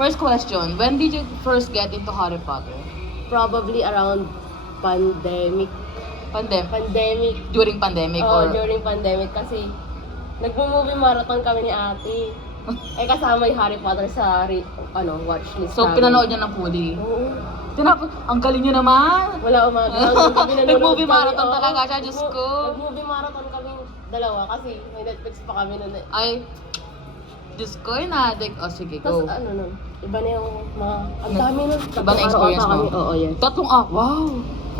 First question, when did you first get into Harry Potter? Probably around pandemic. Pandemic. During pandemic or? During pandemic kasi nagmo-movie marathon kami ni ate. Kasama yung Harry Potter sa watchlist So, namin. pinanood niya ng fully? Oo. Ang galing niyo naman! Wala umaga. Nag-movie marathon talaga siya, Diyos ko. Nag-movie marathon kami dalawa kasi may Netflix pa kami nun. Ay, Diyos ko, inadik. O, sige, go. Tapos nun, iba na yung mga, ang dami nun. Iba na experience mo? Oo, yes. Tatlong wow!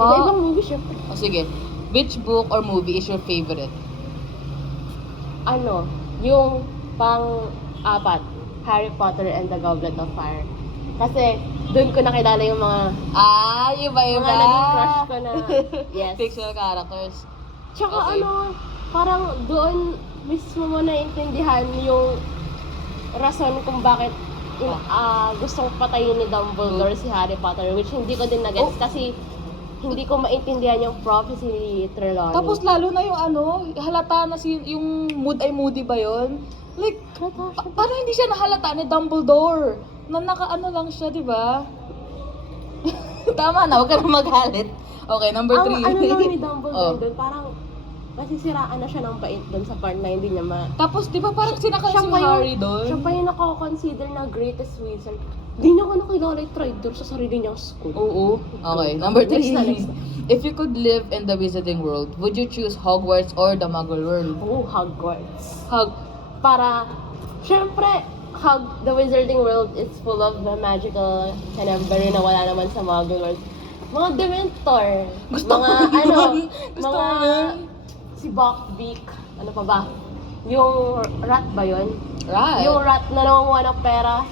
Iba-ibang movie, syempre. O, sige. Which book or movie is your favorite? Yung pang-apat, Harry Potter and the Goblet of Fire. Kasi, doon ko nakilala yung mga Iba-iba. mga naging crush ko na, yes. Fictional characters. Tsaka Okay. parang doon mismo mo naiintindihan yung rason kung bakit gustong patayin ni Dumbledore si Harry Potter, which hindi ko din nagets kasi hindi ko maintindihan yung prophecy ni Trelawney. Tapos lalo na yung halata na yung mood ay moody ba yun? Like, parang hindi siya nahalata ni Dumbledore. Na lang siya, di ba? Tama na, huwag ka na magalit. Okay, number 3. Ang lang ni Dumbledore doon, parang masisiraan na siya ng bait doon sa part na hindi niya Tapos, di ba parang sinakal si Harry doon? Siya pa yung nako-consider na greatest wizard. Di niya ko nakilala yung traitor sa sarili niyang school. Oo. Okay, number 3. Next na. If you could live in the wizarding world, would you choose Hogwarts or the Muggle world? Hogwarts. Para, syempre, the wizarding world is full of the magical canambari na wala naman sa Muggle world. Mga Dementor. Gusto mga ko yun. Gusto mga ko yun. si Buckbeak. Ano pa ba? Yung rat ba yun? right. Yung rat na nangunguha ng pera.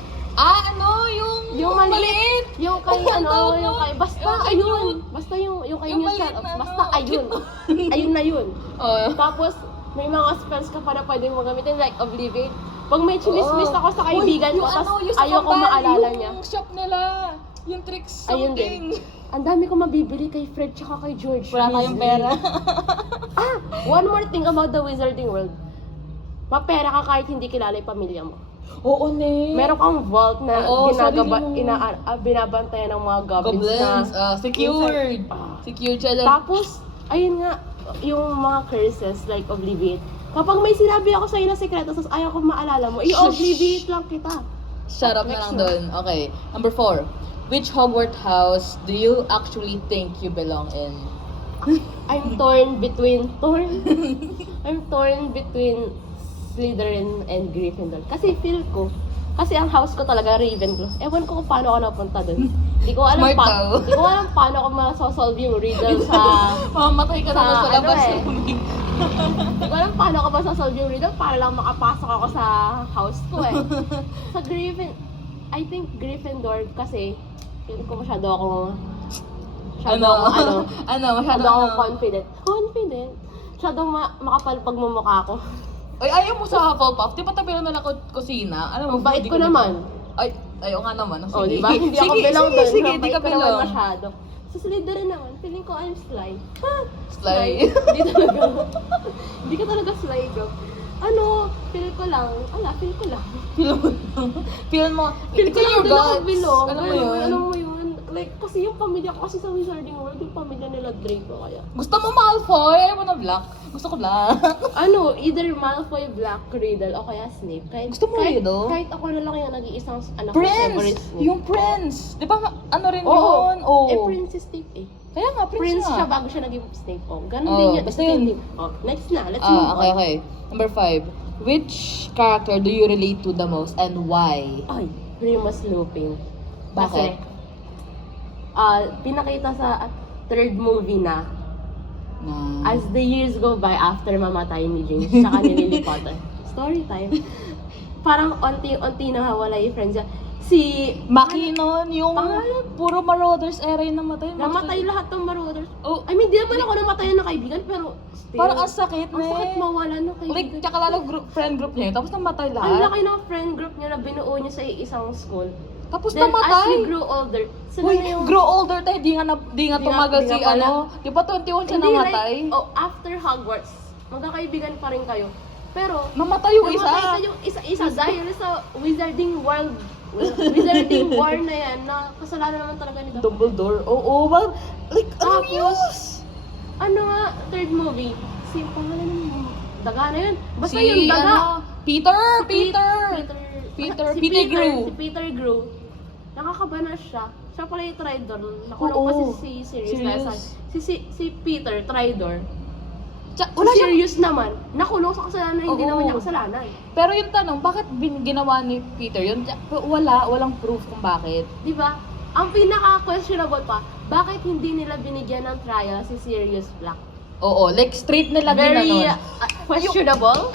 Yung maliit. Yung kay yung kay basta ayun. Basta yung kay Yung News maliit Channel. na Basta ayun. Ayun na yun. Oh. Tapos may mga spells ka pa na pwedeng mo gamitin like Obliviate. Pag may chinismis ako sa kaibigan ko, tapos ayaw ko maalala niya. Yung shop nila. Yung tricks Ayun something. din. Ang dami ko mabibili kay Fred tsaka kay George. Wala tayong pera. One more thing about the wizarding world. Mapera ka kahit hindi kilala yung pamilya mo. Oo, ne. Meron kang vault na sarili mo. binabantayan ng mga goblins na secured. Secured siya dyan. Tapos, ayun nga, yung mga curses like Obliviate. Kapag may sinabi ako sa'yo na sekreto, tapos ayaw ko maalala mo, i-Obliviate lang kita. Shut up na lang doon. Okay. Number 4. Which Hogwarts house do you actually think you belong in? I'm torn between Slytherin and Gryffindor. Kasi feel ko, kasi ang house ko talaga Ravenclaw. Ewan ko kung paano ako napunta doon. Hindi ko alam Smart daw. Hindi ko alam paano ako masosolve yung riddle sa Mamatay ka naman sa labas. Hindi ko alam paano ako masosolve yung riddle para lang makapasok ako sa house ko Sa I think Gryffindor kasi feel ko masyado akong confident. Masyadong makapal pagmumukha ko. Ay, ayaw mo sa Hufflepuff. Di ba tabi lang nila kusina? Alam mo, Bait ko naman. Ay, ayaw nga naman. Di ba? Hindi ako bilang doon. Sige, di ka Bait ko naman bilang. masyado. Sa Slytherin naman, feeling ko I'm Sly. Sly. Hindi talaga. Hindi ka talaga Sly, bro. Feel ko lang. Feel ko lang. Feel mo. Feel ko lang your din ako guts. belong. Alam mo yun? Alam mo yun? Like, kasi yung pamilya ko kasi sa Wizarding World, yung pamilya nila Draco kaya. Gusto mo Malfoy? Ayaw mo na Black? Gusto ko Black. Either Malfoy, Black, Riddle, o kaya Snape. Gusto mo Riddle? Kahit ako na lang yung nag-iisang anak ko, Prince! favorite Snape. Yung Prince! Di ba rin Oo. yun? Oo. Prince si Snape Kaya nga, Prince Prince nga. siya bago siya naging Snape. Ganun din yun. Basta yun. Next na, let's move on. Okay. Number 5. Which character do you relate to the most and why? Ay, Remus Lupin. Bakit? Kasi, pinakita sa third movie na, as the years go by after mamatay ni James tsaka ni Lily Potter. Story time. Parang onti-onti nawawala yung friends niya. Si Makinon, yung pangalan? puro Marauders era yung namatay. Namatay lahat ng Marauders. Oh, I mean, di naman ako namatayan ng kaibigan, pero still. parang ang sakit Ang sakit mawala ng Like, kaibigan. tsaka lalo friend group niya yun, tapos namatay Ang lahat. laki ng friend group niya na binuo niya sa isang school. Tapos Then, as namatay. we grew older, sila Uy, na yung... grow older tayo, di nga tumagal di si nga pala. Di ba 21 siya Hindi, namatay? like, after Hogwarts, magkakaibigan pa rin kayo. Pero, Namatay yung isa. namatay yung isa-isa dahil sa Wizarding World Wizarding war na yan, na kasalanan naman talaga ni Dumbledore. Dumbledore. Oo, bakit? Like, ano Tapos, news? Ano nga, third movie, si pangalan ng daga na yun. Basta Si, yung daga. Peter! Si Peter! Si Peter Grew. Si Peter Grew. Nakakabana siya. Siya pala yung Tridor. Nakulong Oo. pa si Sirius. Sirius. Si Peter, Tridor. Wala Si siyang... Sirius naman, nakulong sa kasalanan, hindi Oo. naman niya kasalanan. Pero yung tanong, bakit ginawa ni Peter yun? Walang proof kung bakit. Di ba? Ang pinaka-questionable pa, bakit hindi nila binigyan ng trial si Sirius Black? Oo, like straight nila Very ginanon. questionable.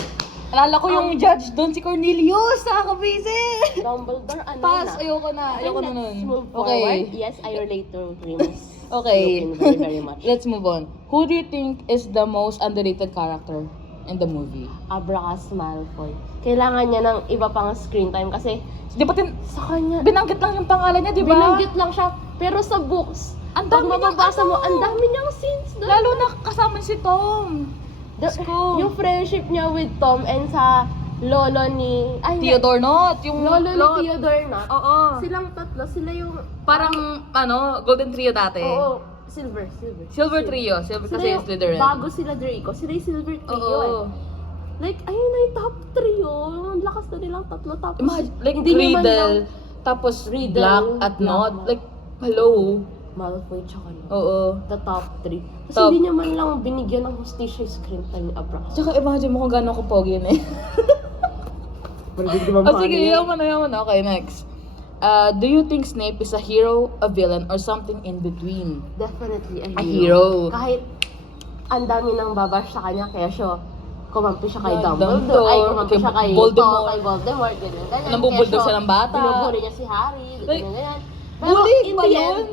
Alala ko yung judge doon, si Cornelius, nakakabisi. Dumbledore, ano Pass, na? ayoko na Okay, nun. let's move Okay. forward. Yes, I relate to Grimm's Okay. opinion very, very much. Let's move on. Who do you think is the most underrated character in the movie? Abracas Malfoy. Kailangan niya ng iba pang screen time kasi Di ba sa kanya, binanggit lang yung pangalan niya, di ba? binanggit lang siya. Pero sa books, Ang pag dami niyang mababasa mo, ano. ang dami niyang scenes doon. Lalo na kasama si Tom. Diyos ko. Yung friendship niya with Tom and sa lolo ni... Ay, hindi. Theodore Not, yung Lolo ni Lot. Theodore na. Oo. Silang tatlo, sila yung... Parang, Golden Trio dati. Oo, Silver. Silver Trio. Silver Sila kasi yung, yung Slytherin. bago sila Draco, sila yung Silver Trio Oo. Like, ayun na yung top trio. Ang lakas na nilang tatlo. Tapos, Imagine, like hindi naman lang Riddle, tapos Riddle, Black at Black. Not. Like, hello. Malfoy tsaka no. Oo. The top 3. Kasi Top. hindi niya man lang binigyan ng hostage screen time ni Abrax. Tsaka imagine mo kung gano'n ko pogi na eh. Oh, sige, yaman na. Okay, next. Do you think Snape is a hero, a villain, or something in between? Definitely a hero. A hero. Kahit ang dami nang babash sa kanya, kaya siya kumampi siya kay Kay Dumbledore. Dumbledore, Ay, kumampi kay siya kay Voldemort. kay Voldemort. Ganyan. Nambubuldog Kaya siya ng bata. Binubuli niya si Harry. Like, Ganyan. bully in ba the yun? end,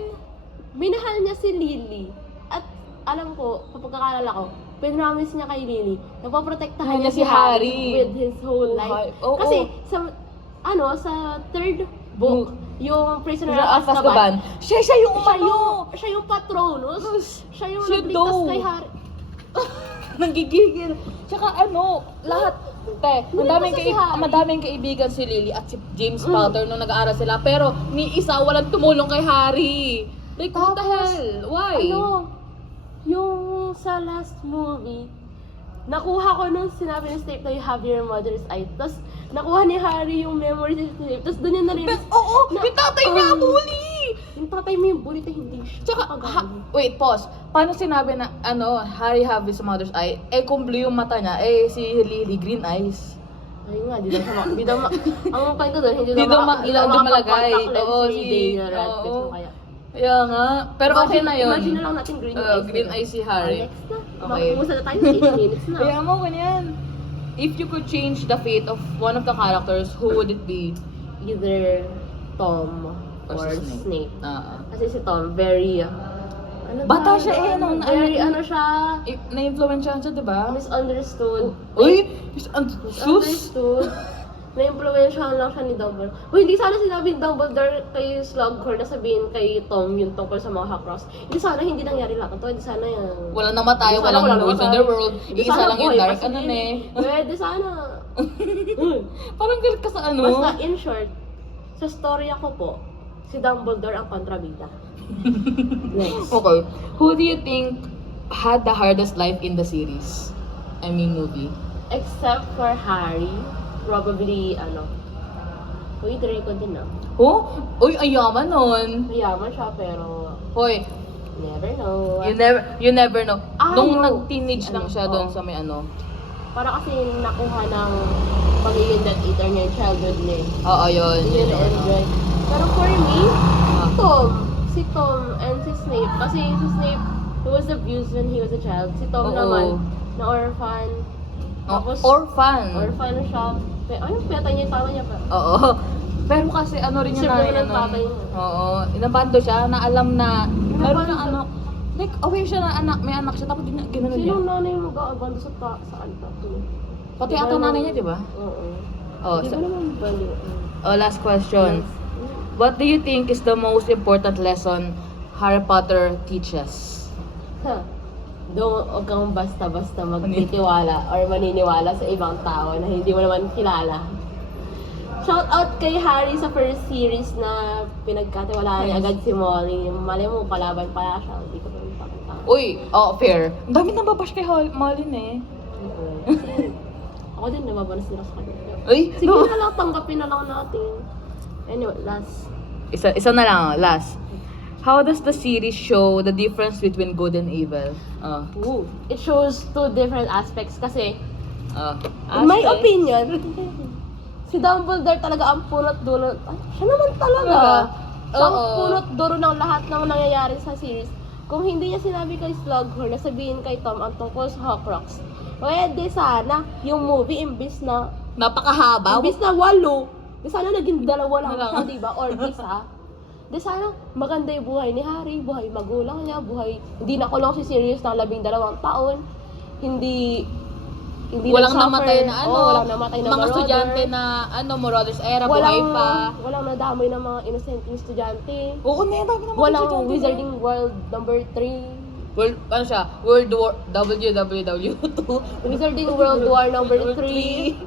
minahal niya si Lily. At alam ko, kapag kakalala ko, pinromise niya kay Lily, napoprotektahan niya si Harry with his whole life. Oo. Kasi sa third book, yung Prisoner of Azkaban. Azkaban, Siya yung umano. siya yung patronus. Siya yung Siya nagligtas daw. kay Harry. Nanggigigil. Tsaka lahat. Nagligtas si Harry. Madaming kaibigan si Lily at si James Potter nung nag-aaral sila. Pero ni isa walang tumulong kay Harry. Like, what the Tapos, hell? Why? Yung sa last movie, nakuha ko nung sinabi ni Snape na you have your mother's eyes. Tapos, nakuha ni Harry yung memories ni Snape. Tapos, doon yung narinig. Oo, yung tatay niya bully! Yung tatay mo yung bully na hindi siya. Tsaka, nakagaling. wait, pause. Paano sinabi na, Harry have his mother's eye? Kung blue yung mata niya, si Lily, green eyes. Ayun nga, di daw siya di daw ang point ko doon, hindi Di daw daw malagay. makapag-contact Oo, lens si Daniel oo. Radcliffe. So, kaya. Kaya nga. Pero okay na yun. Imagine na lang natin green eyes. Green eyes si Harry. Next na. Okay. Makukusa na tayo sa 8 minutes na. Kaya mo, ganyan. If you could change the fate of one of the characters, who would it be? Either Tom Or or si Snape. Ah. Kasi si Tom, very, Bata siya eh, nung very, siya, Na-influensyahan siya, di ba? misunderstood. Uy! Sus! Misunderstood. Na-influensyahan lang siya ni Dumbledore. Uy, hindi sana sinabi ni Dumbledore kay Slughorn na sabihin kay Tom yung tungkol sa mga Horcrux. Hindi nangyari lahat. Hindi sana yan. Wala namatay, Hindi sana walang boys in the namatay. world. Hindi Isa sana lang yung buhay dark, pa si Lily. Pwede sana. Parang galit ka sa ano? Basta, in short, sa storya ko po, si Dumbledore ang kontrabida. Next. Okay. Who do you think had the hardest life in the series? I mean, movie. Except for Harry, probably, Uy, Draco din Oh? Uy, ang yaman nun. Mayaman siya, pero Hoy, never know. you never know. Nung no. nag-teenage lang siya doon sa may Para kasi nakuha ng pagiging Death Eater niya yung childhood niya. Oo, yun. Yun na-enjoy. Pero for me, si Tom and si Snape. Kasi si Snape, he was abused when he was a child. Si Tom Oo. naman, na-orphan. Tapos, Orphan. orphan siya. Pinatay niya yung tama niya pa. Oo. Pero kasi rin Sir, yun naman ang tatay niya. Oo. Inabando siya na alam na meron Inabando na like aware siya na may anak siya tapos ginanon niya. Sinong nanay mo mag-aabando sa tato? Pati ata nanay niya, di ba? Oo. Oh, Di ba naman baliw? last question. What do you think is the most important lesson Harry Potter teaches? Huwag kang basta-basta magtitiwala or maniniwala sa ibang tao na hindi mo naman kilala. Shout out kay Harry sa first series na pinagkatiwalaan niya agad si Molly. Mali mo, kalaban pala siya. Hindi ko pa rin pakita. Uy, fair. Ang dami nang babash kay Malin eh. Ako din, nababanas nila sa kanya. Uy, Sige na lang, tanggapin na lang natin. Anyway, last. Isa na lang, last. How does the series show the difference between good and evil? Ooh. It shows two different aspects kasi, in my Aspect. opinion, si Dumbledore talaga ang punot-dulo. Siya naman talaga. Siya ang Oo. punot-dulo ng lahat ng nangyayari sa series. Kung hindi niya sinabi kay Slughorn na sabihin kay Tom ang tungkol sa Horcrux, pwede sana yung movie imbis na Napakahaba. imbis na 8, di sana naging 2 lang Wala. siya, di ba? Or isa. Di sana maganda yung buhay ni Harry, buhay magulang niya, hindi nakulong si Sirius ng 12 taon, hindi Walang nag-suffer. namatay na Walang namatay na mga marauder. estudyante na Marauders era, buhay pa. Walang nadamay ng mga innocent estudyante. Oo na, dami naman Walang estudyante. Wizarding World number 3. World, ano siya? World War WWW2. Wizarding World War number 3.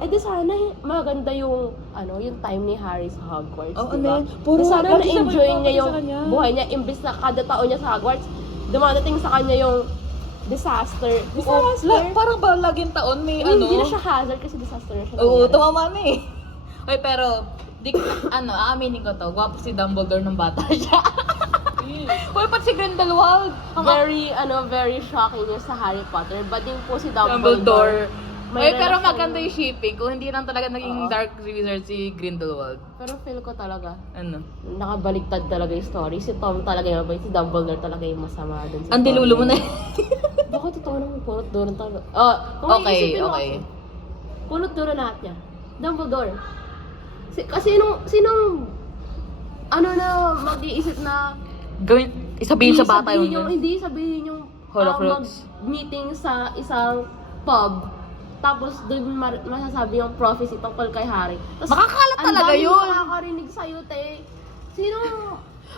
Eh di sana maganda yung yung time ni Harry sa Hogwarts, Oo, diba? puro Di sana lagi siya na-enjoy may niya yung sa kanya. buhay niya imbis na kada taon niya sa Hogwarts, dumadating sa kanya yung disaster. Parang ba laging taon may Hindi na siya hazard kasi disaster na siya. Oo, nangyari. tumama na eh. Oy, pero, aaminin ko to, gwapo si Dumbledore nung bata siya. Uy, pati si Grindelwald. Very shocking yung sa Harry Potter. But din po si Dumbledore. Dumbledore. Uy, may pero relasyon- maganda yung shipping kung hindi lang talaga naging Oo. Dark Wizard si Grindelwald. Pero feel ko talaga, Ano? nakabaligtad talaga yung story. Si Tom talaga yung mabait, si Dumbledore talaga yung masama dun sa Ang dilulo mo na. Bakit totoo naman punot dulo talaga? Kung Okay, iisipin mo okay. kasi, punot dulo lahat niya. Dumbledore. Kasi sinong na mag-iisip na Gawin, isabihin sa bata yung hindi sabihin yung Horcrux. mag-meeting sa isang pub. Tapos doon masasabi yung prophecy tungkol kay Harry. Tapos, Makakalat talaga yun. Ang dami makakarinig sa'yo, te. Sino?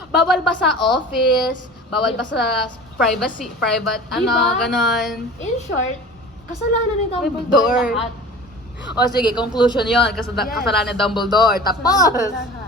Bawal ba sa office? Bawal ba sa private, Diba? ganon. In short, kasalanan ni Dumbledore. Dumbledore lahat. O sige, conclusion yon. Yes. Kasalanan ni Dumbledore. Tapos, Kasalanan lahat.